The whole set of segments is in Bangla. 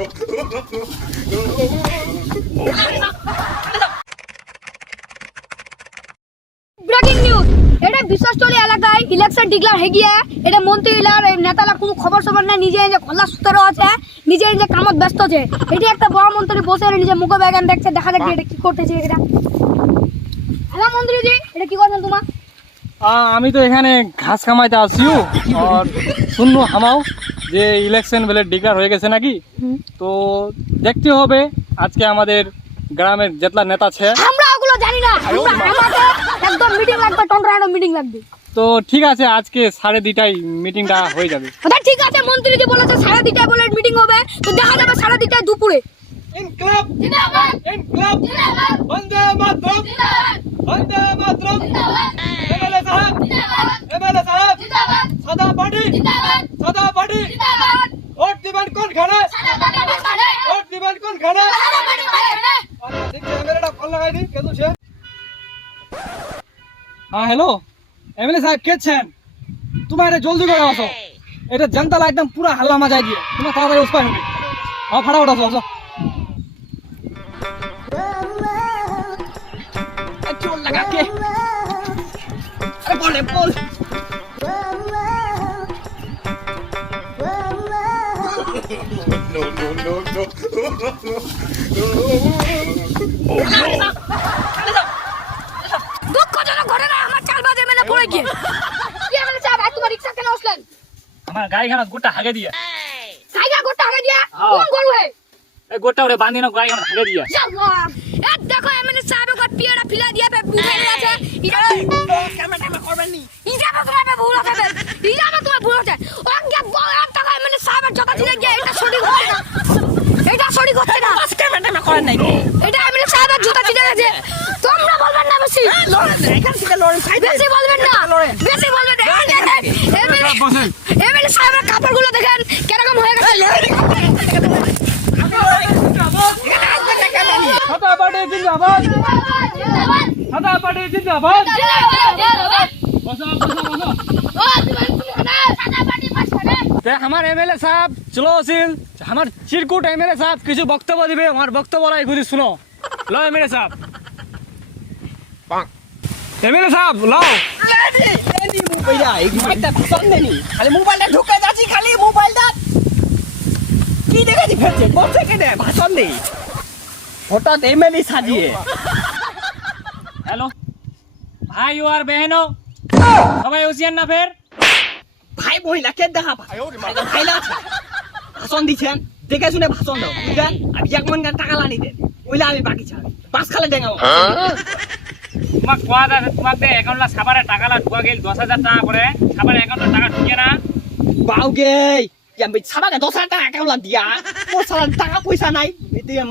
ব্রেকিং নিউজ, এটা বিশ্বস্তলী এলাকায় ইলেকশন ডিক্লার হয়ে গিয়ে এটা মন্ত্রীলার নেতারা কোনো খবর সবর না, নিজে নিজে খোলা সূত্র আছে, নিজে নিজে কামত ব্যস্ত আছে। এটি একটা বড় মন্ত্রী বসে নিজে মুখ ব্যাগান দেখছে, দেখা যাক এটা কি করতেছে। এটা হ্যালো মন্ত্রীজি, এটা কি করছেন তোমার? আমি তো এখানে ঘাস কামাইতে আসিও আর শুনলো হামাও যে ইলেকশন বেলে ডিক্লার হয়ে গেছে নাকি, তো দেখতে হবে আজকে আমাদের গ্রামের যেতলা নেতা আছে। আমরা ওগুলো জানি না, আমাদের একদম মিটিং লাগবে, টন্ডরানো মিটিং লাগবে। তো ঠিক আছে, আজকে 2:30টায় মিটিংটা হয়ে যাবে। আচ্ছা ঠিক আছে, মন্ত্রীজি বলেছে 2:30টায় বলে মিটিং হবে, তো দেখা যাবে 2:30টায় দুপুরে। ইনকলাব জিন্দাবাদ, ইনকলাব জিন্দাবাদ, বন্দে মাতরম জিন্দাবাদ, বন্দে মাতরম জিন্দাবাদ, এমএলএ সাহেব জিন্দাবাদ, এমএলএ সাহেব জিন্দাবাদ, সাদা পার্টি জিন্দাবাদ, সাদা পার্টি জিন্দাবাদ। ভোট দিবেন কোন খানে? সাদা পার্টি খানে। ভোট দিবেন কোন খানে? সাদা পার্টি খানে। আচ্ছা ঠিক আছে, এমএলএটা ফোন লাগাই দি, কে তুছে? হ্যাঁ হ্যালো, এমএলএ সাহেব কেছেন? তোমার এটা জলদি করে আসো, এটা জনতা একদম পুরা হাল্লা মাজাই দিয়ে, তোমার তাড়াতাড়ি উস পাই হবে। হ্যাঁ ফাটাফাট আসো আসো। চোর লাগা কে? আরে বলে বল। দুঃখজনক ঘটনা, আমার চালবাজ এমএলএ পড়ে গিয়ে। কি এমএলএ সাহেব, আর তোমার রিকশা কেন আসলেন? আমার গাড়ি খানা গোটা হাগে দিয়া, সাইডা গোটা আগে দিয়া হ্যাঁ। কোন গরু হে? এই গোটা ওরে বাঁধি না, গাড়ি খানা হাগে দিয়া। আল্লাহ, এ দেখো এমএলএ সাহেব ওর পিয়ারা ফিলা দিয়া পে বুঝাই আছে। ইটা ক্যামেরা করবেন নি। ইটা তোমার পে ভুল আছে, ইটা তোমার ভুল আছে। ওকে বল আর টাকা এমএলএ সাহেবের জগা ছিল গিয়ে, এটা সঠিক হচ্ছে না, এটা সঠিক হচ্ছে না। বাস ক্যামেরা করেন নাই। এটা এমএলএ সাহেবের জুতা ছিল যে, তোমরা বলবেন না বেশি, এখান থেকে লরেন সাইড বেশি বলবেন না, বেশি বলবেন না। এমএলএ সাহেবের কাপড়গুলো দেখেন কিরকম হয়ে গেছে। সাদা পার্টি জিন্দাবাদ, সাদা পার্টি জিন্দাবাদ। বসো বসো বসো। আমার এমএলএ সাহেব চলো আসিল, আমার চিরকুট এমএলএ সাহেব কিছু বক্তব্য দিবে, আমার বক্তব্য লাই ঘুরি শুনো। লো এমএলএ সাহেব, এমএলএ সাহেব লো। খালি মোবাইলটা ঢুকে যাচ্ছি, খালি মোবাইলটা কি দেখাচ্ছি ফেলছে, বলছে কে দেয় ভাষণ নেই, হঠাৎ এমএলএ সাজিয়ে। हेलो भाई और बहनों, সবাই হুঁশিয়ার না ফের। ভাই বইলা কে দেখা ভাইলা আছে, ভাষণ দিচ্ছেন, দেখে শুনে ভাষণ দাও, বুঝলেন? আর এক মন গান টাকা লানি দেন, ওইলা আমি বাকি ছাড়ি পাঁচ খালে দেখাবো। তোমাক কোয়া দা, তোমাক দে অ্যাকাউন্টলা সাবারে টাকালা ঢুকা গেল 10,000 টাকা করে, সাবারে অ্যাকাউন্টে টাকা ঢুকে না। বাউগে আমি সাবাকে 10,000 টাকা অ্যাকাউন্ট দিয়া, তোর সারা টাকা পয়সা নাই,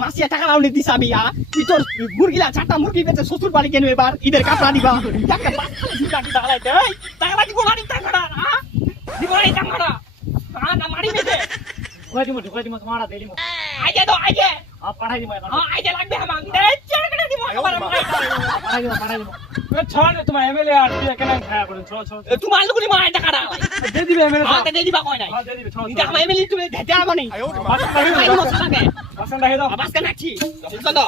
মাসিয়া টাকা লাউনি দিছাবিয়া, তুই তোর মুরগিলা 4টা মুরগি বেচে শ্বশুর বাড়ি কেন এবার ঈদের কাপড়া দিবা, একটা বাস খালে ঢুকা কি টাকা লাইতে, এই টাকা দিব না, টাকাটা দিব না, টাকাটা না মারি বেচে ঢুকাই দিমো তোমারা দেই দিমো। আইজে তো আইজে, পাঠাই দিমো এখন, আইজে লাগবে আমার এই টাকাটা দিব আমার পাঠাই দিমো। ছড় তোমার এমএলএ আর কি কেন খায়া করেন, ছড় ছড় তোমার লোকনি মাই টাকাটা দে দিবে এমএলএ হ্যাঁ সাহেব। দে দিবা কই নাই, হ্যাঁ দে দিবে, ছড় এটা আমার এমএলএ তুমি দেতে আমনি বাসন রাখি আই দাও, মো সাবাকে বাসন রাখি দাও। আবাস কে নাচি চলো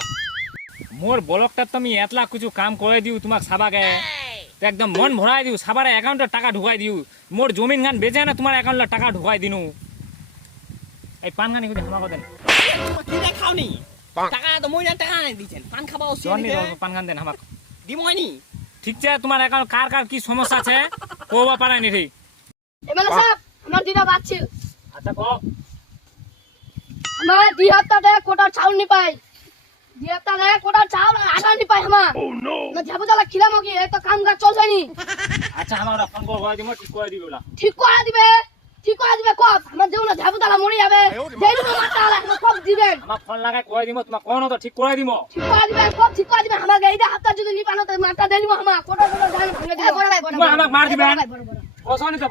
মোর ব্লকটা তুমি এতলা কিছু কাম করে দিও তোমাক সাবাকে, তো একদম মন ভরাই দিও, সাবারে অ্যাকাউন্টে টাকা ঢুকাই দিও, মোর জমিন গান বেচে না তোমার অ্যাকাউন্টে টাকা ঢুকাই দিনু। এই পান গানি কইতে হামাকে দেন, কি দেখাওনি টাকা তো মই টাকা নাই দিছেন, পান খাবা ওসি জনি পান গান দেন হামাক। দিমইনি ঠিক আছে, তোমার অ্যাকাউন্ট কার কার কি সমস্যা আছে কোবা পারাই নি ঠিক। এমএলএ সাহেব, আমার দিনা বাচ্চি, আচ্ছা কো। আমার 2 হপ্তাহে কোটার চাউল নি পাই, 2 হপ্তাহে কোটার চাউল আটা নি পাই আমার। না ঝাবু জ্বালা খিলাম কি, এই তো কাম কাজ চলছে নি। আচ্ছা আমরা ফোন করে দিমো, ঠিক করে দিবে ওলা। ঠিক করে দিবে, ঠিক করে দিবে কব, আমার যেও না ঝাবু জ্বালা মরে যাবে, দেই দিবে মাথা আলা কব দিবেন। আমার ফোন লাগাই করে দিমো, তোমার কোন তো ঠিক করে দিমো। ঠিক করে দিবে কব, ঠিক করে দিবে আমার এইটা হপ্তা যদি নি পানো তো মাথা দেই দিমো আমার কোটা কোটা ধান ভাঙে দিবে। বড় ভাই বড় তোমার আমাকে মার দিবেন।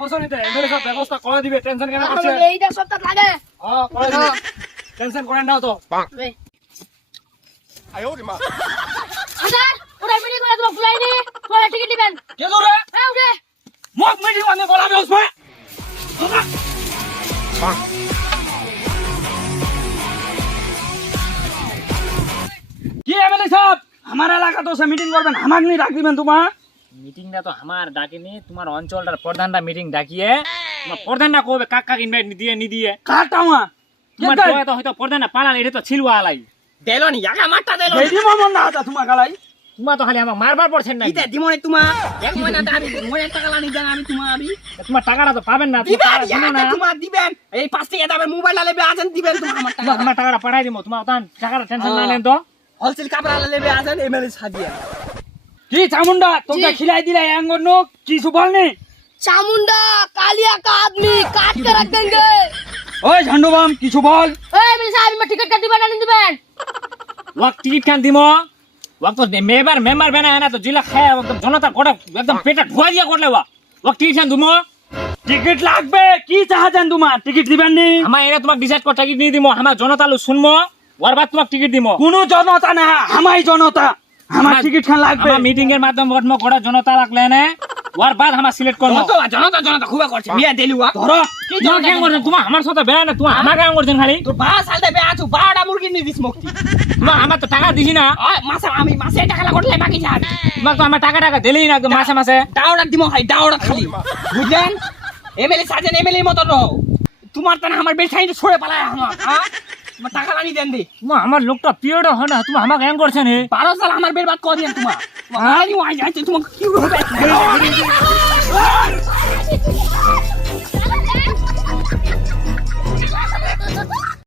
বসনিতে এমএলএ সব ব্যবস্থা করে দিবে, টেনশন কেন করছে? এইটা সপ্তাহ লাগে। হ্যাঁ করে দিবে, টেনশন করেন না তো। আচ্ছা ওরা মিটিং করে তোমার বুলাইনি, তোরা টিকিট দিবেন। কে করে হ্যাঁ উঠে মোক মিটিং মানে বলাবে ওসমে। আমার এলাকা তো সে মিটিং করবেন, আমাকে নিয়ে ডাক দিবেন তোমার। মিটিংটা তো আমার ডাকিনি, তোমার অঞ্চলটার প্রধানটা মিটিং ডাকিয়ে তোমার প্রধানটা কবে কাক কাক ইনভাইট দিয়ে নি দিয়ে কাটা মা তোমার দয়া তো হয়তো প্রধানটা পালান, এটা তো ছিল আলাই দেলনি ইয়াকা মারটা দেলনি বেদি মামন না আতা তোমার গালাই। তোমার তো খালি আমাকে মারবার পড়ছেন না, ইতে দিমনে তোমা এক মহিনা দাবি মনে টাকা লানি দেন আমি তোমা আমি তোমার টাকাটা তো পাবেন না, তুমি দিবেন টাকা দিনো না। ইয়াকা তোমা দিবেন এই 5 টাকা দামের মোবাইল লেবে আছেন দিবেন তোমা আমার টাকা তোমার টাকাটা পাঠাই দিব, তোমার ওখান টাকাটা টেনশন না নেন তো। হোলসেল কাপড় লেবে আছেন এমএলএ সাজিয়া কি চামুন্ডা তোকে জি। খিলাই দিলে এঙ্গর নো কিছু বলনি? चामुंडा कालिया का आदमी काट के रख देंगे। ওই ঝান্ডুবাম কিছু বল। मेरे साहब में टिकट कर दिबेन नहीं दिबेन। ওয়াক টিকিট খান দিমো, ওয়াক তো মেম্বার বেনা না তো জিলা খায় একদম জনতা গোটা একদম পেটা ঢুয়া দিয়া করলে ওয়াক টিকিট খান দিমো। টিকিট লাগবে কি চাহাছেন তোমার? টিকিট দিবেন নি? আমার এটা তোমাকে ডিসাইড করে টিকিট নিয়ে দিমো, আমার জনতা লোক শুনবো ওর বাদ তোমাকে টিকিট দিমো। কোনো জনতা না, আমাই জনতা, আমার টিকিট খান লাগবে। আমার মিটিং এর মাধ্যমে গঠন করা জনতা লাগলে না ওর বাদ আমার সিলেক্ট করবো। তো জনতা খুব করছে মিয়া দেলুয়া ধরো কি তোমার কেন করছেন? তোমার আমার সাথে বেড়া না, তোমার আমার কেন করছেন খালি? তোর 12 সাল দেবে আছো 12টা মুরগি নি দিস মুক্তি তোমার আমার তো টাকা দিছি না, মাসে আমি মাসে টাকা লাগলে বাকি যাবে তোমাকে তো আমার টাকা দিলেই না একদম মাসে মাসে। দাওড়া দিমো ভাই দাওড়া খালি বুঝলেন এমএলএ সাজেন এমএলএ মত রও তোমার তান আমার বেলখাই ছড়ে পালায় আমার হ্যাঁ তোমার টাকা লানি দেন দে তোমার আমার লোকটা পিরিয়ড হয় না, তুমি আমাকে কেন করছেন? 12 সাল আমার বেরবাদ করে দিন তোমার আনি ওয়াই যাইতে তোমাকে কি হবে